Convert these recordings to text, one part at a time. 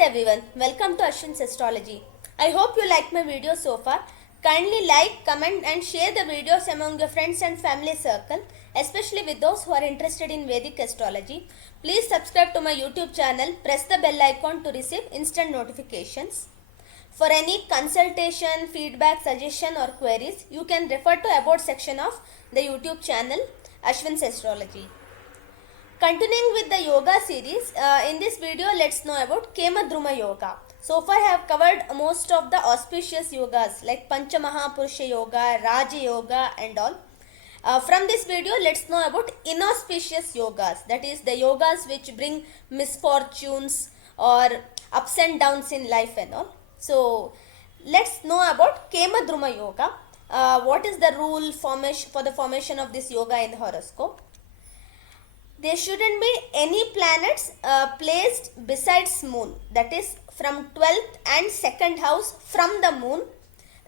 everyone, welcome to Ashwin's Astrology. I hope you like my video so far. Kindly like, comment and share the videos among your friends and family circle, especially with those who are interested in Vedic astrology. Please subscribe to my YouTube channel, press the bell icon to receive instant notifications. For any consultation, feedback, suggestion or queries, you can refer to about section of the YouTube channel Ashwin's Astrology. Continuing with the yoga series, in this video let's know about Kemadruma Yoga. So far I have covered most of the auspicious yogas like Panchamaha Yoga, Raja Yoga and all. From this video let's know about inauspicious yogas, that is the yogas which bring misfortunes or ups and downs in life and all. So let's know about Kemadruma Yoga. What is the rule for the formation of this yoga in the horoscope? There shouldn't be any planets placed besides moon, that is from 12th and 2nd house from the moon.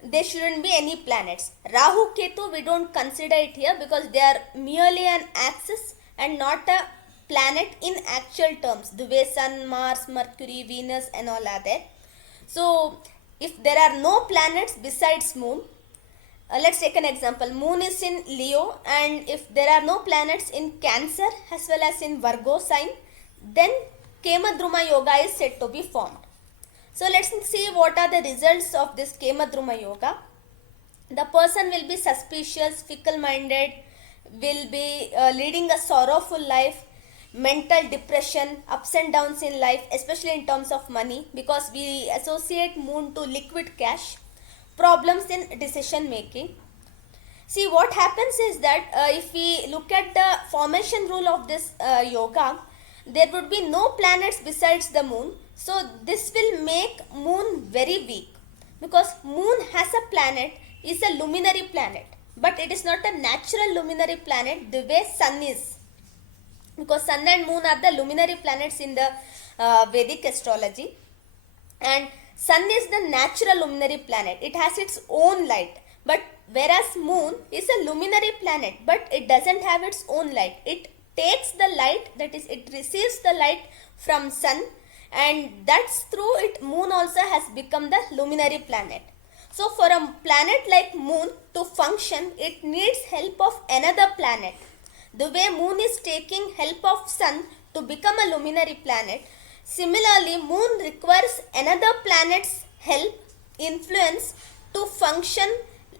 There shouldn't be any planets. Rahu Ketu we don't consider it here because they are merely an axis and not a planet in actual terms. The way Sun, Mars, Mercury, Venus and all are there. So if there are no planets besides moon, let's take an example. Moon is in Leo and if there are no planets in Cancer as well as in Virgo sign, then Kemadruma Yoga is said to be formed. So let's see what are the results of this Kemadruma Yoga. The person will be suspicious, fickle-minded, will be leading a sorrowful life, mental depression, ups and downs in life, especially in terms of money because we associate moon to liquid cash. Problems in decision making. See, what happens is that if we look at the formation rule of this yoga, there would be no planets besides the moon. So this will make moon very weak because moon has a planet, is a luminary planet, but it is not a natural luminary planet the way sun is, because sun and moon are the luminary planets in the Vedic astrology, and sun is the natural luminary planet. It has its own light. But whereas moon is a luminary planet, but it doesn't have its own light. It takes the light, that is it receives the light from sun, and that's through it moon also has become the luminary planet. So for a planet like moon to function, it needs help of another planet. The way moon is taking help of sun to become a luminary planet, similarly, moon requires another planet's help, influence to function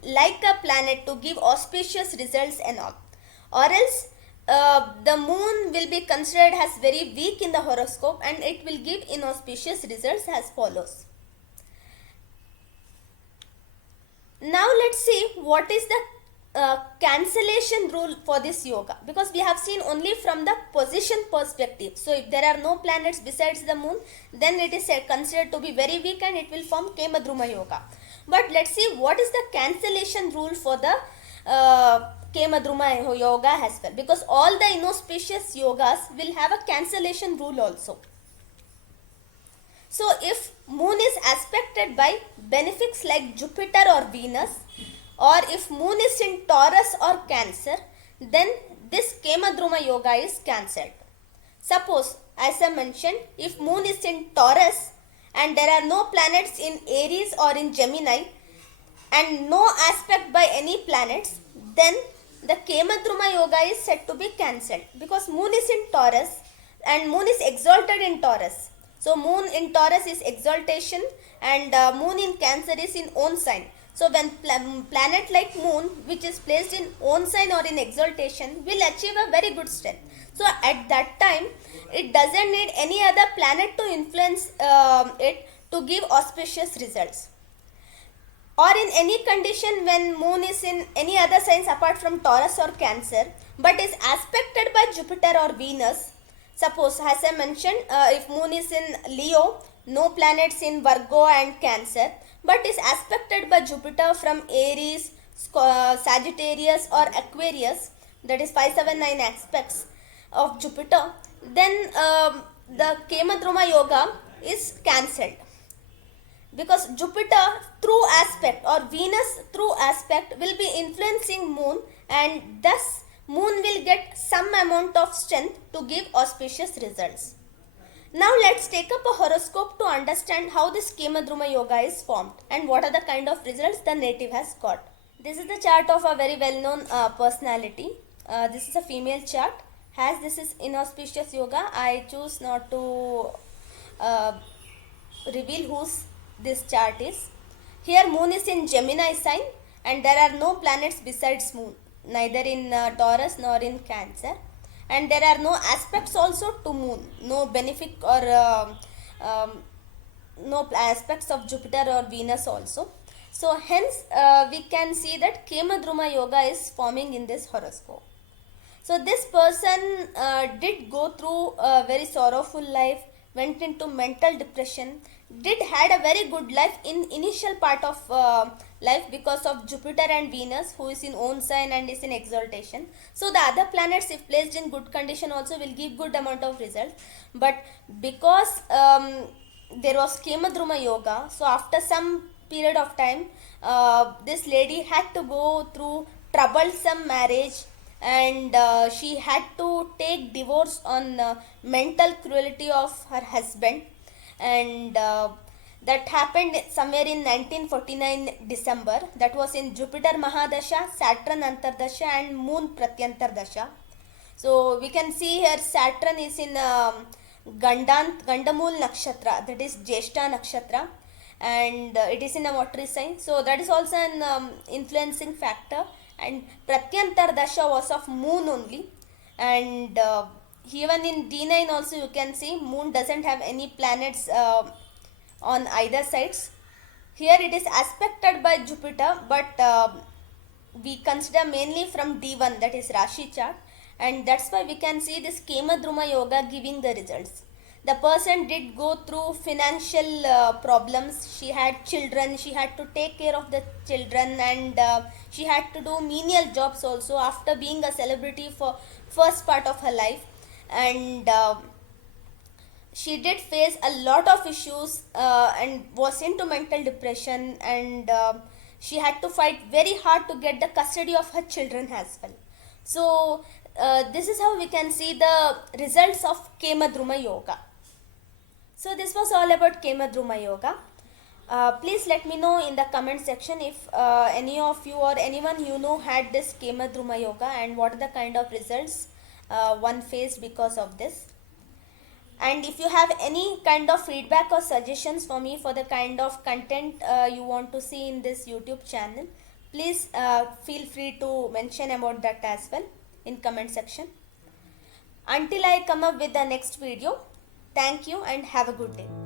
like a planet to give auspicious results and all. Or else the moon will be considered as very weak in the horoscope and it will give inauspicious results as follows. Now let's see what is the cancellation rule for this yoga, because we have seen only from the position perspective. So if there are no planets besides the moon, then it is considered to be very weak and it will form Kemadruma Yoga. But let's see what is the cancellation rule for the Kemadruma Yoga as well, because all the inauspicious yogas will have a cancellation rule also. So if moon is aspected by benefics like Jupiter or Venus, or if moon is in Taurus or Cancer, then this Kemadruma Yoga is cancelled. Suppose, as I mentioned, if moon is in Taurus and there are no planets in Aries or in Gemini and no aspect by any planets, then the Kemadruma Yoga is said to be cancelled because moon is in Taurus and moon is exalted in Taurus. So moon in Taurus is exaltation and moon in Cancer is in own sign. So when planet like moon, which is placed in own sign or in exaltation, will achieve a very good strength. So at that time, it doesn't need any other planet to influence it to give auspicious results. Or in any condition when moon is in any other signs apart from Taurus or Cancer, but is aspected by Jupiter or Venus. Suppose, as I mentioned, if moon is in Leo, no planets in Virgo and Cancer, but is aspected by Jupiter from Aries, Sagittarius or Aquarius, that is 579 aspects of Jupiter, then the Kemadruma Yoga is cancelled. Because Jupiter through aspect or Venus through aspect will be influencing moon, and thus moon will get some amount of strength to give auspicious results. Now let's take up a horoscope to understand how this Kemadruma Yoga is formed and what are the kind of results the native has got. This is the chart of a very well-known personality. This is a female chart. As this is inauspicious yoga, I choose not to uh, reveal whose this chart is. Here moon is in Gemini sign and there are no planets besides moon, neither in Taurus nor in Cancer, and there are no aspects also to moon, no benefic or no aspects of Jupiter or Venus also. So hence we can see that Kemadruma Yoga is forming in this horoscope. So this person did go through a very sorrowful life, went into mental depression, did had a very good life in initial part of life because of Jupiter and Venus, who is in own sign and is in exaltation. So the other planets, if placed in good condition, also will give good amount of result. But because there was Kemadruma Yoga, so after some period of time, this lady had to go through troublesome marriage, and she had to take divorce on mental cruelty of her husband, and that happened somewhere in 1949 December. That was in Jupiter Mahadasha, Saturn Antardasha and Moon Pratyantar Dasha. So we can see here Saturn is in Gandamul Nakshatra, that is Jeshta Nakshatra, and it is in a watery sign. So that is also an influencing factor. And Pratyantar Dasha was of moon only, and even in D9 also you can see moon doesn't have any planets on either sides. Here it is aspected by Jupiter, but we consider mainly from D1, that is Rashi chart, and that's why we can see this Kemadruma Yoga giving the results. The person did go through financial problems. She had children, she had to take care of the children, and she had to do menial jobs also after being a celebrity for first part of her life. And she did face a lot of issues and was into mental depression, and she had to fight very hard to get the custody of her children as well. So this is how we can see the results of Kemadruma Yoga. So this was all about Kemadruma Yoga. Please let me know in the comment section if any of you or anyone you know had this Kemadruma Yoga and what are the kind of results one faced because of this. And if you have any kind of feedback or suggestions for me for the kind of content you want to see in this YouTube channel, please feel free to mention about that as well in comment section. Until I come up with the next video, thank you and have a good day.